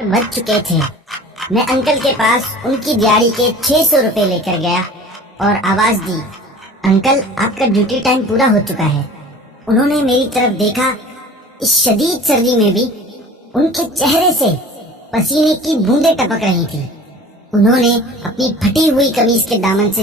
بج چکے تھے۔ میں انکل کے پاس ان کی دیہڑی کے 600 روپے لے کر گیا اور آواز دی، انکل آپ کا ڈیوٹی ٹائم پورا ہو چکا ہے۔ انہوں نے میری طرف دیکھا۔ اس شدید سردی میں بھی ان کے چہرے سے پسینے کی بوندیں ٹپک رہی تھی۔ انہوں نے اپنی پھٹی ہوئی قمیض کے دامن سے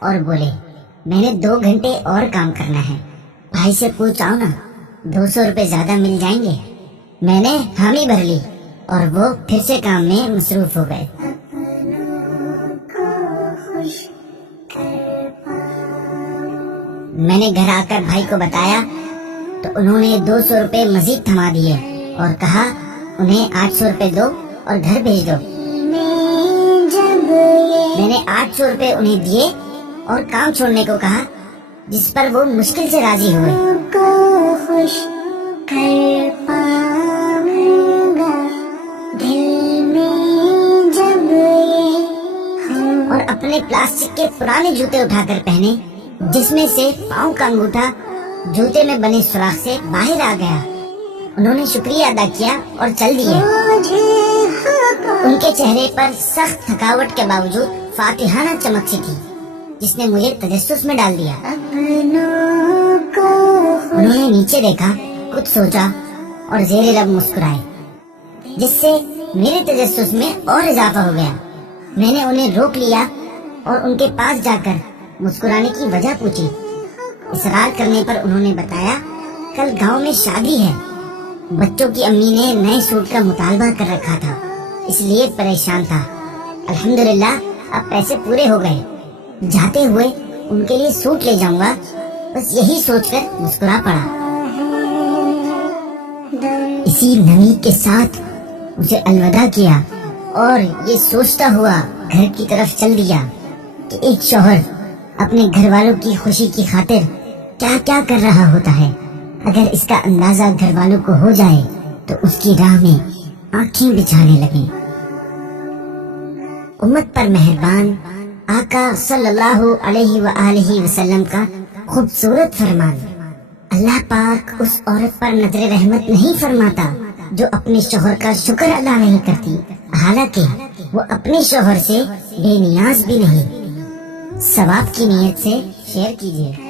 اور بولے، میں نے 2 گھنٹے اور کام کرنا ہے، بھائی سے پوچھاؤ نا، 200 روپے زیادہ مل جائیں گے۔ میں نے حامی بھر لی اور وہ پھر سے کام میں مصروف ہو گئے۔ میں نے گھر آ کر بھائی کو بتایا تو انہوں نے 200 روپے مزید تھما دیے اور کہا انہیں 800 روپے دو اور گھر بھیج دو۔ میں نے 800 روپے انہیں دیے اور کام چھوڑنے کو کہا، جس پر وہ مشکل سے راضی ہوئے۔ اور اپنے پلاسٹک کے پرانے جوتے اٹھا کر پہنے، جس میں سے پاؤں کا انگوٹھا جوتے میں بنے سوراخ سے باہر آ گیا۔ انہوں نے شکریہ ادا کیا اور چل دیے۔ ان کے چہرے پر سخت تھکاوٹ کے باوجود فاتحانہ چمک سی تھی، جس نے مجھے تجسس میں ڈال دیا۔ انہوں نے نیچے دیکھا، کچھ سوچا اور زیر لب مسکرائے، جس سے میرے تجسس میں اور اضافہ ہو گیا۔ میں نے انہیں روک لیا اور ان کے پاس جا کر مسکرانے کی وجہ پوچھی۔ اصرار کرنے پر انہوں نے بتایا، کل گاؤں میں شادی ہے، بچوں کی امی نے نئے سوٹ کا مطالبہ کر رکھا تھا، اس لیے پریشان تھا۔ الحمدللہ اب پیسے پورے ہو گئے، جاتے ہوئے ان کے لیے سوٹ لے جاؤں گا، بس یہی سوچ کر مسکرا پڑا۔ اسی نمی کے ساتھ اسے الوداع کیا اور یہ سوچتا ہوا گھر کی طرف چل دیا کہ ایک شوہر اپنے گھر والوں کی خوشی کی خاطر کیا کیا کر رہا ہوتا ہے۔ اگر اس کا اندازہ گھر والوں کو ہو جائے تو اس کی راہ میں آنکھیں بچھانے لگیں۔ امت پر مہربان آقا صلی اللہ علیہ وآلہ وسلم کا خوبصورت فرمان، اللہ پاک اس عورت پر نظر رحمت نہیں فرماتا جو اپنے شوہر کا شکر ادا نہیں کرتی، حالانکہ وہ اپنے شوہر سے بے نیاز بھی نہیں۔ ثواب کی نیت سے شیئر کیجیے۔